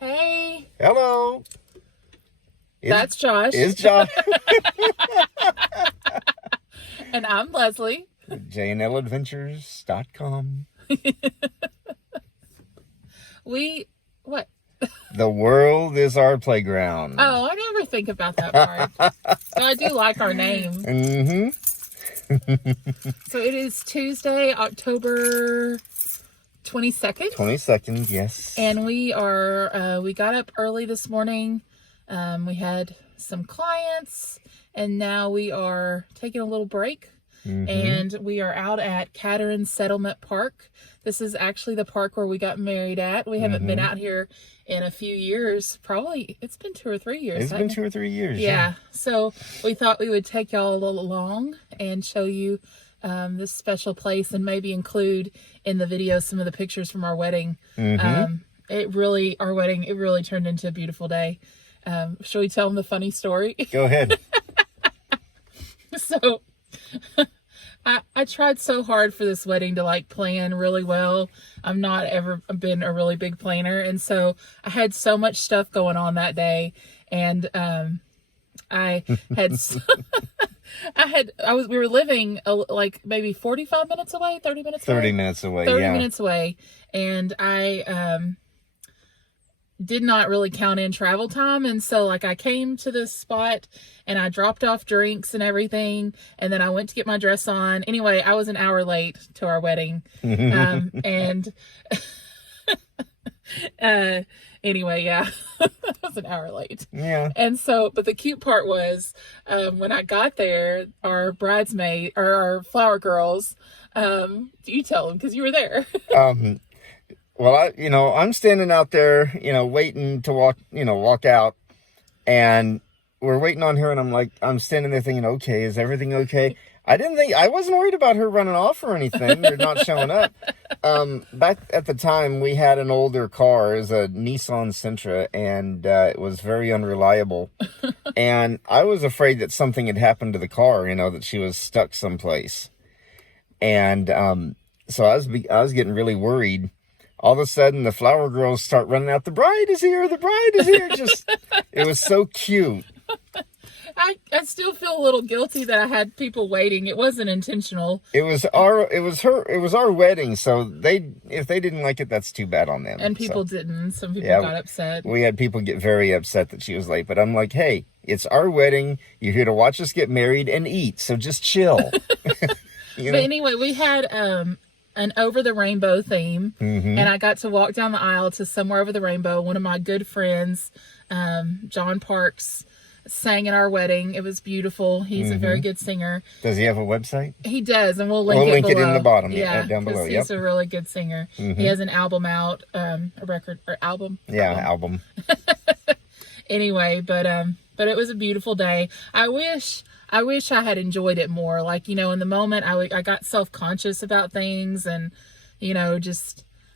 Hey. Hello. That's Josh. It's Josh. And I'm Leslie. JNLadventures.com. What? The world is our playground. Oh, I never think about that part. But I do like our name. Mm-hmm. So it is Tuesday, October 22nd. 22nd, yes. And we got up early this morning. We had some clients, and now we are taking a little break. Mm-hmm. And we are out at Cadron Settlement Park. This is actually the park where we got married at. We haven't been out here in a few years. Probably, it's been 2 or 3 years. It's been 2 or 3 years. Yeah. So we thought we would take y'all a little along and show you this special place, and maybe include in the video some of the pictures from our wedding. Our wedding, it really turned into a beautiful day. Shall we tell them the funny story? Go ahead. So I tried so hard for this wedding to plan really well. I'm not ever been a really big planner. And so I had so much stuff going on that day. And I had, we were living maybe 45 minutes away, 30 minutes away. 30 minutes away, 30 minutes away. And I did not really count in travel time. And so I came to this spot and I dropped off drinks and everything. And then I went to get my dress on. Anyway, I was an hour late to our wedding. Anyway, yeah, I was an hour late. Yeah. And so, but the cute part was, when I got there, our bridesmaid or our flower girls, you tell them, 'cause you were there. Well, I'm standing out there, waiting to walk out, and we're waiting on her, and I'm standing there thinking, okay, is everything okay? I wasn't worried about her running off or anything, or not showing up. Back at the time, we had an older car. It was a Nissan Sentra, and it was very unreliable. And I was afraid that something had happened to the car, that she was stuck someplace. And so I was getting really worried. All of a sudden, the flower girls start running out. The bride is here. The bride is here. It was so cute. I still feel a little guilty that I had people waiting. It wasn't intentional. It was our wedding. So if they didn't like it, that's too bad on them. And people didn't. Some people got upset. We had people get very upset that she was late. But I'm like, hey, it's our wedding. You're here to watch us get married and eat. So just chill. But anyway, we had an over the rainbow theme, and I got to walk down the aisle to Somewhere Over the Rainbow. One of my good friends, John Parks, sang at our wedding. It was beautiful. He's a very good singer. Does he have a website? He does, and we'll link it below. It in the bottom. Yeah, down below. Yep. He's a really good singer. He has an album out, a record or album. Yeah, album. Anyway, but it was a beautiful day. I wish I had enjoyed it more. In the moment, I got self-conscious about things, and,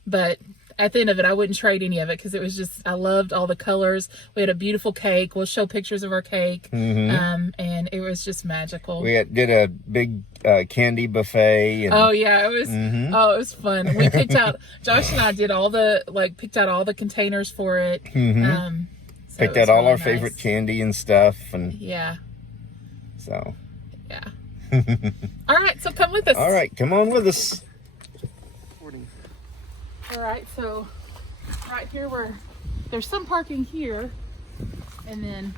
but at the end of it, I wouldn't trade any of it, because it was just, I loved all the colors. We had a beautiful cake. We'll show pictures of our cake. And it was just magical. We did a big candy buffet. And, oh, yeah. It was, it was fun. We picked out, Josh and I did picked out all the containers for it. Picked out all our favorite candy and stuff. And yeah. So. Yeah. All right, so come with us. All right, come on with us. All right, so right here there's some parking here, and then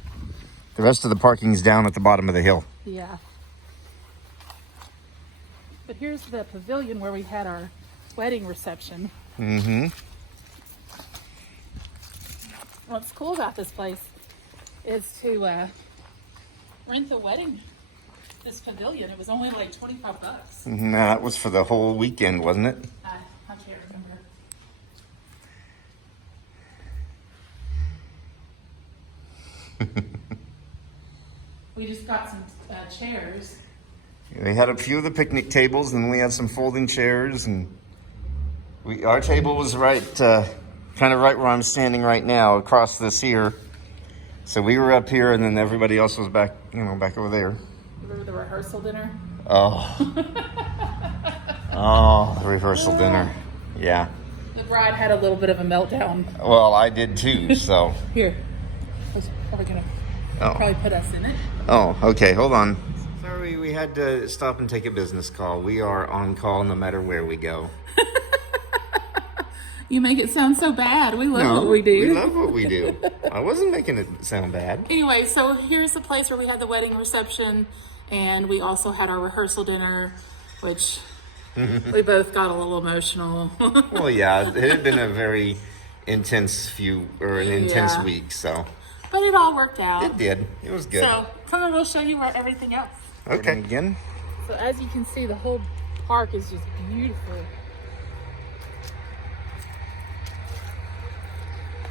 the rest of the parking's down at the bottom of the hill. Yeah. But here's the pavilion where we had our wedding reception. What's cool about this place is to rent the wedding. This pavilion, it was only like $25. No, that was for the whole weekend, wasn't it? I can't remember. We just got some chairs. We had a few of the picnic tables, and we had some folding chairs, and our table was kind of right where I'm standing right now, across this here. So we were up here, and then everybody else was back over there. Remember the rehearsal dinner? Oh. Oh, the rehearsal dinner. Yeah. The bride had a little bit of a meltdown. Well, I did too, so. Here. Are we gonna probably put us in it? Oh, okay, hold on. Sorry, we had to stop and take a business call. We are on call no matter where we go. You make it sound so bad. We love what we do. We love what we do. I wasn't making it sound bad. Anyway, so here's the place where we had the wedding reception, and we also had our rehearsal dinner, which we both got a little emotional. Well, yeah, it had been a very intense intense week, so. But it all worked out. It did. It was good. So come on, we'll show you everything else. Okay. Again. So as you can see, the whole park is just beautiful.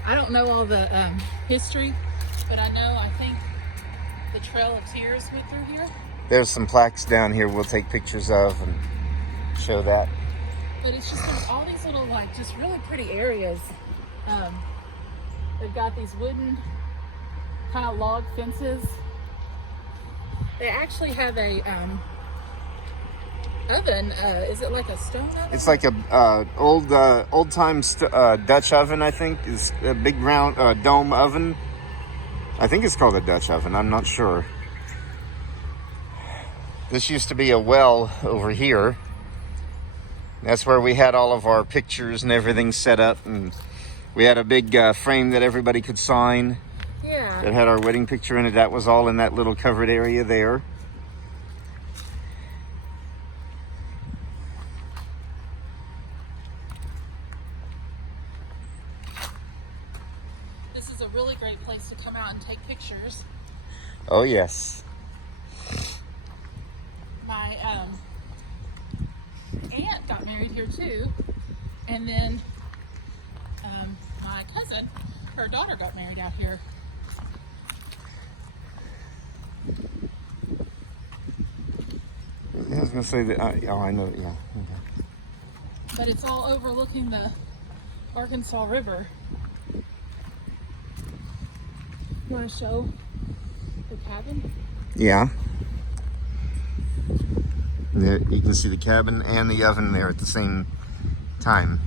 I don't know all the history, but I think the Trail of Tears went through here. There's some plaques down here we'll take pictures of and show that. But it's just there's all these little, like, just really pretty areas. They've got these wooden kind of log fences. They actually have a oven. Is it like a stone oven? It's like a old time Dutch oven, I think. Is a big round dome oven. I think it's called a Dutch oven. I'm not sure. This used to be a well over here. That's where we had all of our pictures and everything set up, and we had a big frame that everybody could sign. Yeah. That had our wedding picture in it. That was all in that little covered area there. This is a really great place to come out and take pictures. Oh, yes. My aunt got married here too, and then my cousin, her daughter got married out here. I was gonna say that. Oh, I know. Yeah. Okay. But it's all overlooking the Arkansas River. You want to show the cabin? Yeah. There, you can see the cabin and the oven there at the same time.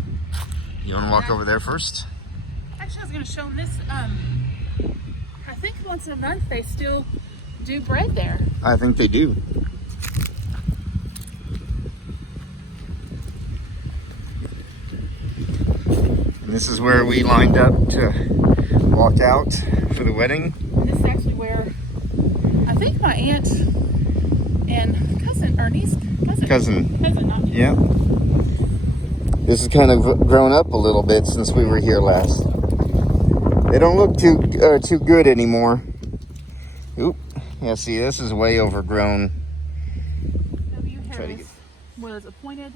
You want to walk over there first? Actually, I was going to show them this. I think once a month they still do bread there. I think they do. And this is where we lined up to walk out for the wedding. And this is actually where I think my aunt and cousin, or niece, cousin, not me. Yeah. This has kind of grown up a little bit since we were here last. They don't look too good anymore. Oop. Yeah, see, this is way overgrown. W. Harris was appointed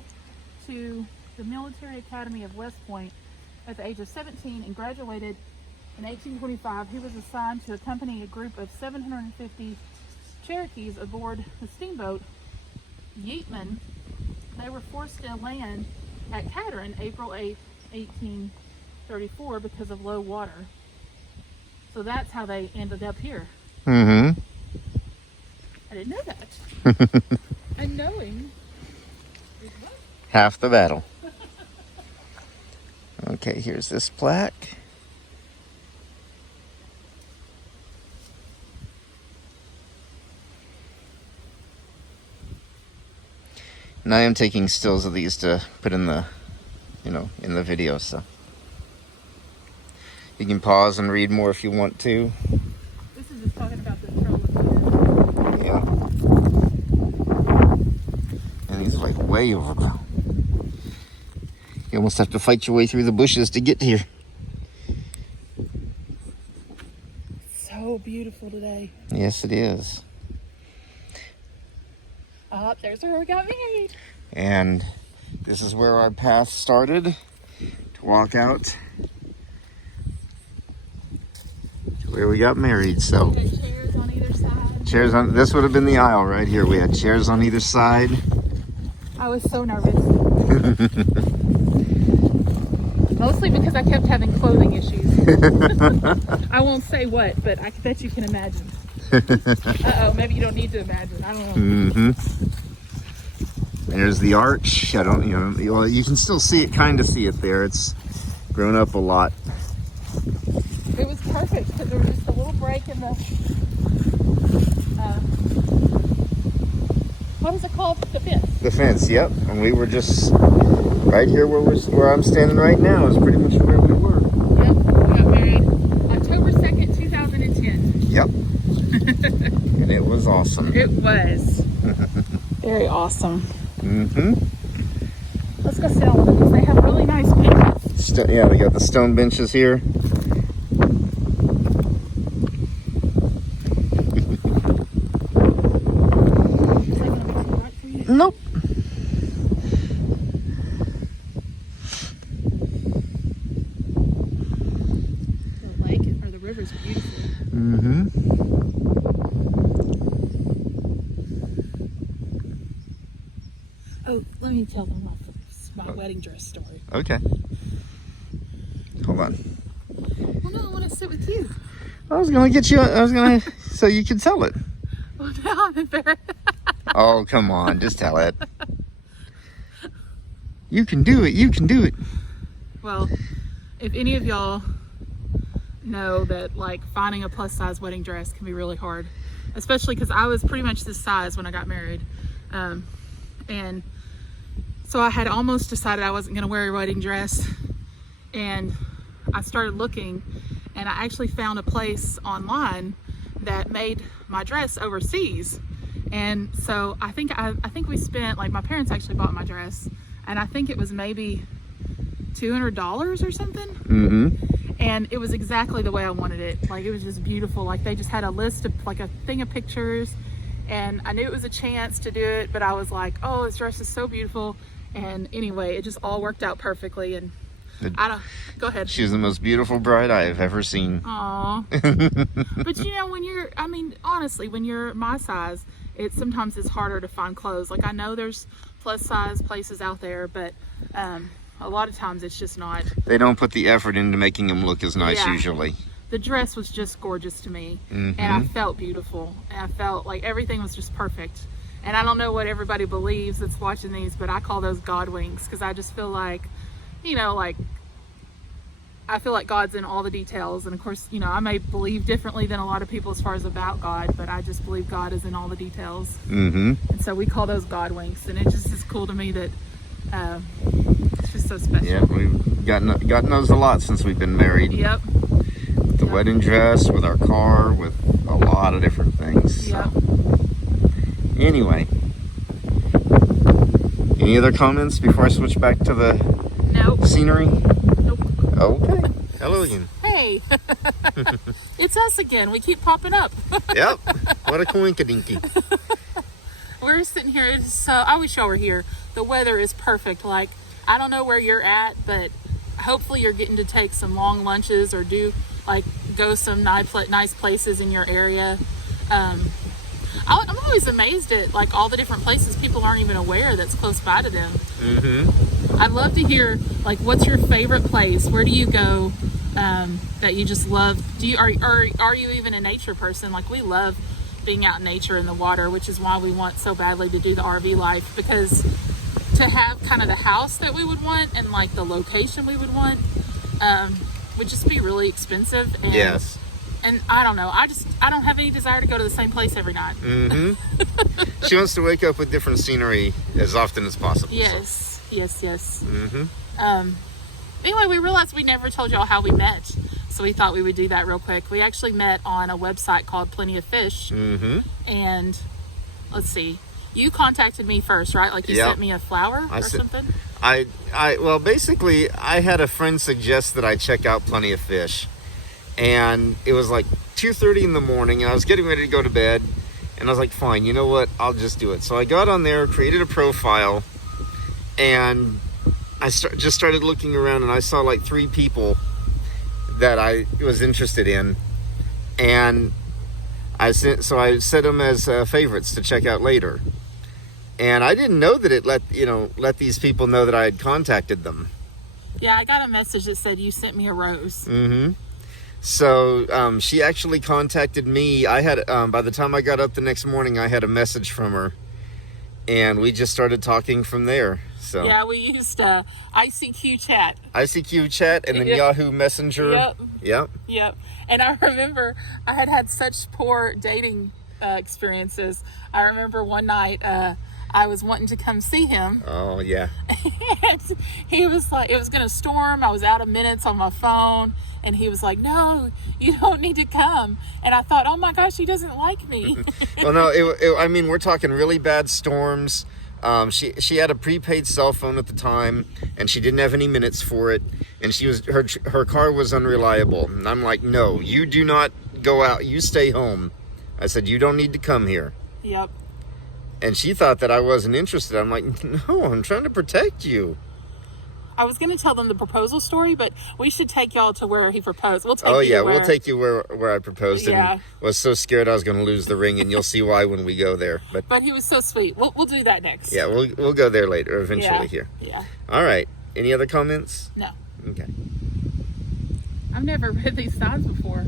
to the Military Academy of West Point at the age of 17 and graduated in 1825. He was assigned to accompany a group of 750 Cherokees aboard the steamboat Yeatman. They were forced to land at Cadron April 8, 1834 because of low water. So that's how they ended up here. Mm-hmm. I didn't know that. And knowing is what? Half the battle. Okay, here's this plaque. And I am taking stills of these to put in the, in the video, so. You can pause and read more if you want to. This is just talking about the Trail of Tears. Yeah. And these are like way overgrown. You almost have to fight your way through the bushes to get here. So beautiful today. Yes, it is. Oh, there's where we got married. And this is where our path started to walk out to where we got married. So We got chairs on either side. chairs on, this would have been the aisle right here. We had chairs on either side. I was so nervous. Mostly because I kept having clothing issues. I won't say what, but I bet you can imagine. Uh-oh, maybe you don't need to imagine. I don't know. Mm-hmm. There's the arch. I don't, well, you can still see it, kind of see it there. It's grown up a lot. It was perfect because there was just a little break in the, what is it called? The fence. The fence, yep. And we were just right here where I'm standing right now is pretty much where we were. Yep, we got married October 2nd, 2010. Yep. And it was awesome. It was. Very awesome. Mm-hmm. Let's go sit on one of these. They have really nice benches. Yeah, they got the stone benches here. Nope. The lake or the river's beautiful. Mm-hmm. Oh, let me tell them my wedding dress story. Okay. Hold on. Well, no, I want to sit with you. So you could tell it. Well, now I'm embarrassed. Oh, come on, just tell it. You can do it. You can do it. Well, if any of y'all know that like finding a plus size wedding dress can be really hard, especially because I was pretty much this size when I got married. And so I had almost decided I wasn't going to wear a wedding dress, and I started looking, and I actually found a place online that made my dress overseas. And so I think we spent, like, my parents actually bought my dress, and I think it was maybe $200 or something. Mm-hmm. And it was exactly the way I wanted it. Like, it was just beautiful. Like, they just had a list of, like, a thing of pictures, and I knew it was a chance to do it, but I was like, oh, this dress is so beautiful. And anyway, it just all worked out perfectly. And go ahead. She was the most beautiful bride I have ever seen. Aw. But you know, honestly, when you're my size, sometimes it's harder to find clothes. Like, I know there's plus size places out there, but a lot of times it's just not. They don't put the effort into making them look as nice usually. The dress was just gorgeous to me, mm-hmm. and I felt beautiful, and I felt like everything was just perfect. And I don't know what everybody believes that's watching these, but I call those God winks, because I just feel like, I feel like God's in all the details. And of course, I may believe differently than a lot of people as far as about God, but I just believe God is in all the details. Mm-hmm. And so we call those God winks, and it just is cool to me that it's just so special. Yeah, we've gotten those a lot since we've been married. Yep. With the wedding dress, with our car, with a lot of different things. Yep. So. Anyway, any other comments before I switch back to the scenery? Nope. Okay. Hello again. Hey. It's us again. We keep popping up. Yep. What a coinkydinky. We're sitting here. I wish y'all were here. The weather is perfect. Like, I don't know where you're at, but hopefully you're getting to take some long lunches or go some nice places in your area. I'm always amazed at like all the different places people aren't even aware that's close by to them. Mm-hmm. I'd love to hear, like, what's your favorite place? Where do you go that you just love? Are you even a nature person? Like, we love being out in nature in the water, which is why we want so badly to do the RV life, because to have kind of the house that we would want and like the location we would want would just be really expensive. And, yes. And I don't know. I don't have any desire to go to the same place every night. Mm-hmm. She wants to wake up with different scenery as often as possible. Yes. So. Yes. Mm-hmm. Anyway, we realized we never told y'all how we met, so we thought we would do that real quick. We actually met on a website called Plenty of Fish. Mm-hmm. And let's see. You contacted me first, right? Like, you sent me a flower or something? Well, basically, I had a friend suggest that I check out Plenty of Fish. And it was like 2:30 in the morning, and I was getting ready to go to bed. And I was like, fine, you know what? I'll just do it. So I got on there, created a profile, and I just started looking around, and I saw like 3 people that I was interested in. And I set them as favorites to check out later. And I didn't know that it let these people know that I had contacted them. Yeah, I got a message that said you sent me a rose. Mm-hmm. So she actually contacted me. I had by the time I got up the next morning, I had a message from her, and we just started talking from there. So Yeah, we used ICQ chat. ICQ chat and then Yep. Yahoo Messenger. Yep. Yep. And I remember I had such poor dating experiences. I remember one night I was wanting to come see him. Oh, yeah. And he was like, it was going to storm. I was out of minutes on my phone. And he was like, no, you don't need to come. And I thought, oh my gosh, he doesn't like me. Well, no, I mean, we're talking really bad storms. She had a prepaid cell phone at the time, and she didn't have any minutes for it. And her car was unreliable. And I'm like, no, you do not go out. You stay home. I said, you don't need to come here. Yep. And she thought that I wasn't interested. I'm like, no, I'm trying to protect you. I was going to tell them the proposal story, but we should take y'all to where he proposed. We'll take we'll take you where I proposed. Yeah. And was so scared I was going to lose the ring, and you'll see why when we go there. But he was so sweet. We'll do that next. Yeah, we'll go there later, eventually here. Yeah. All right. Any other comments? No. Okay. I've never read these signs before.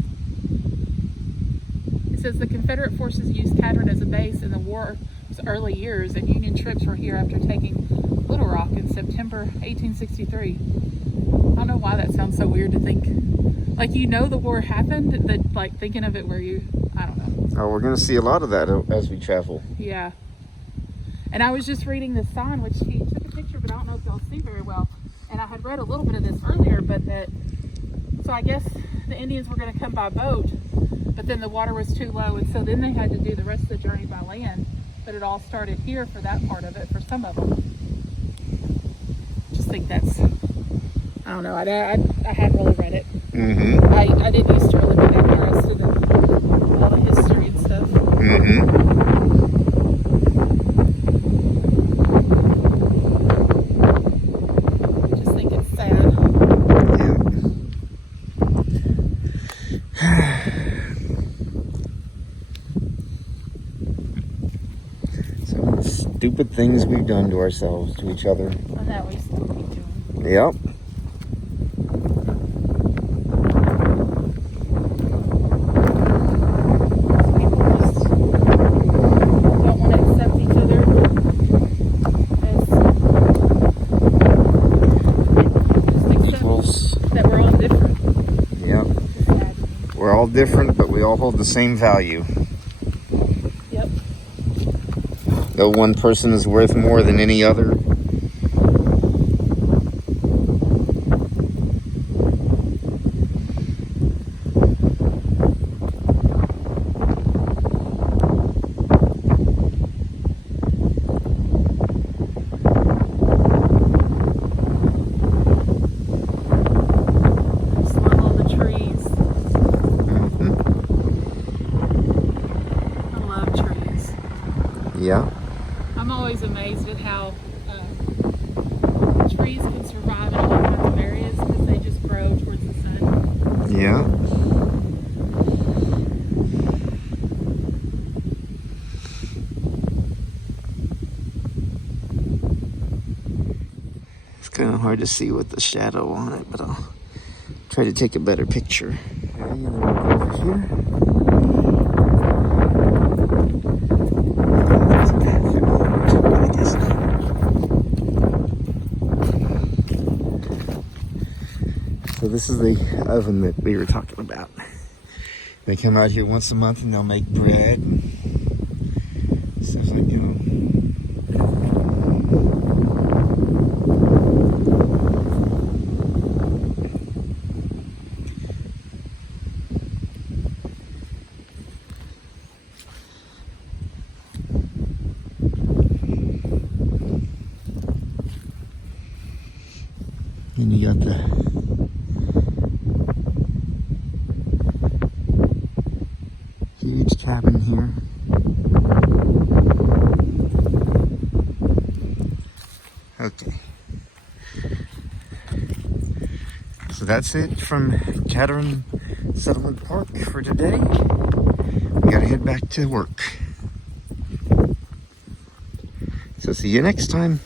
It says the Confederate forces used Cadron as a base in the war's early years, and Union troops were here after taking Little Rock in September 1863. I don't know why that sounds so weird to think. Like, the war happened, that, like, thinking of it where I don't know. Oh, we're going to see a lot of that as we travel. Yeah. And I was just reading this sign, which he took a picture, but I don't know if y'all see very well. And I had read a little bit of this earlier, so I guess the Indians were going to come by boat, but then the water was too low, and so then they had to do the rest of the journey by land. But it all started here for that part of it, for some of them. Just think that's, I don't know, I hadn't really read it. Mm-hmm. I didn't used to really be that interested in all the history and stuff. Mm-hmm. Just think it's sad. Some of the stupid things we've done to ourselves, to each other. And that we still keep doing. Yep. People just don't want to accept each other as just Equals. accept that we're all different. Yep. It's sad. We're all different, but we all hold the same value. Yep. No one person is worth more than any other. Just love all the trees. I love trees. Yeah. I'm always amazed at how trees can survive in all kinds of areas because they just grow towards the sun. Yeah. It's kind of hard to see with the shadow on it, but I'll try to take a better picture. Okay, and then we'll go over here. There's a path through the I guess. So this is the oven that we were talking about. They come out here once a month and they'll make bread and stuff like, and you got the huge cabin here. Okay. So that's it from Cadron Settlement Park for today. We gotta head back to work. So see you next time.